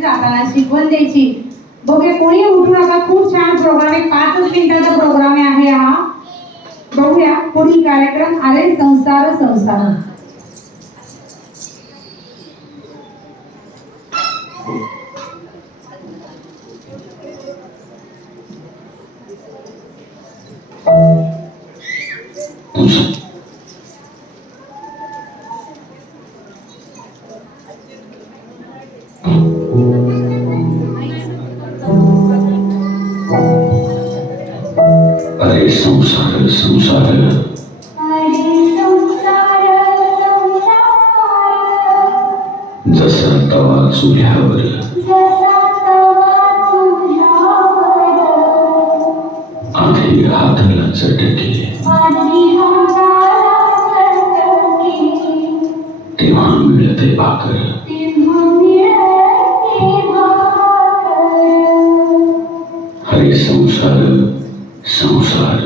विद्यार्थी जाताना शिकवण द्यायची. बघूया, कोणी उठू नका, खूप छान प्रोग्राम आहे, 5 मिनिटाचा प्रोग्राम आहे हा. बघूया पुढील कार्यक्रम. अरे संसार संसार. अरे संसार संसार, जसा तवा चुल्यावर, आधी हाताला चटके, तेव्हा मिळते भाकर. हरे संसार संसार.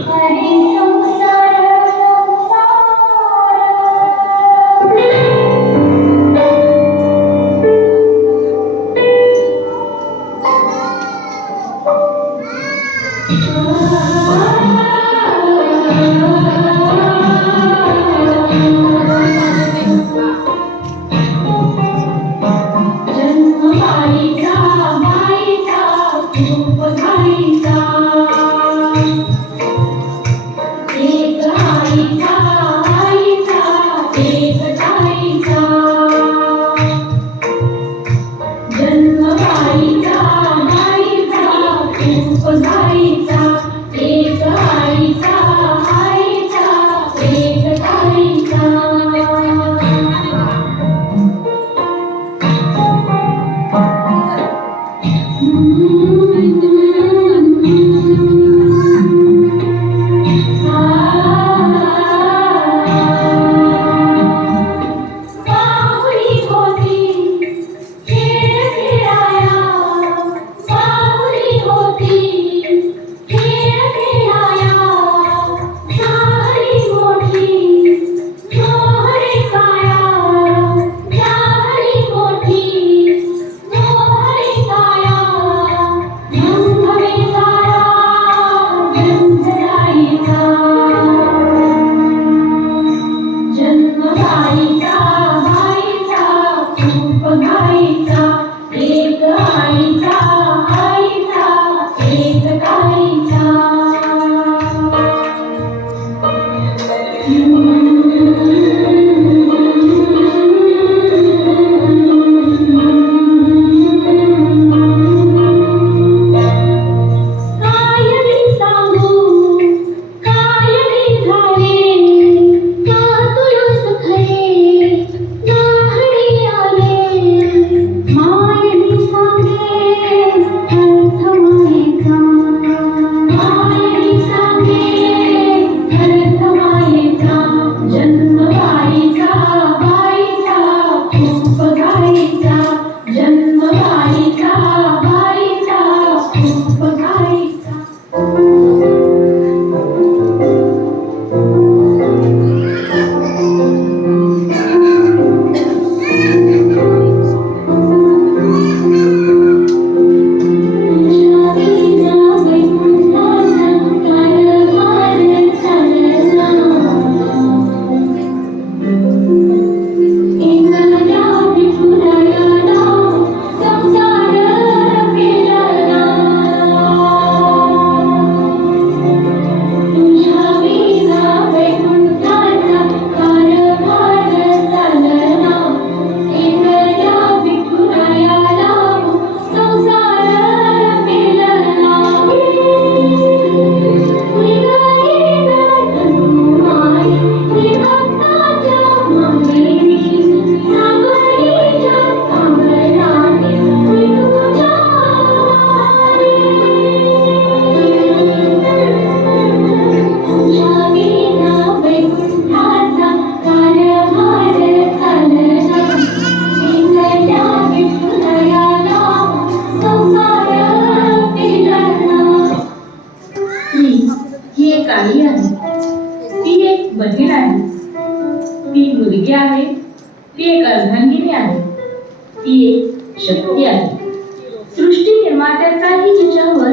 सृष्टी निर्मात्याचाही जिच्यावर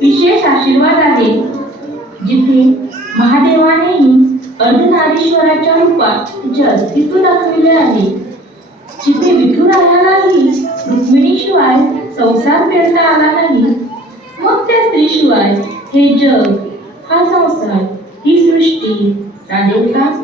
विशेष आशीर्वाद आहे. जिथे महादेवानेही अर्धनारीश्वराच्या रूपात तिचे अस्तित्व दाखविले आहे, जिथे विठुरायालाही रुक्मिणीशिवाय संसार पेरता आला नाही, मग त्या स्त्रीशिवाय हे जग, हा संसार, ही सृष्टी चालेल का?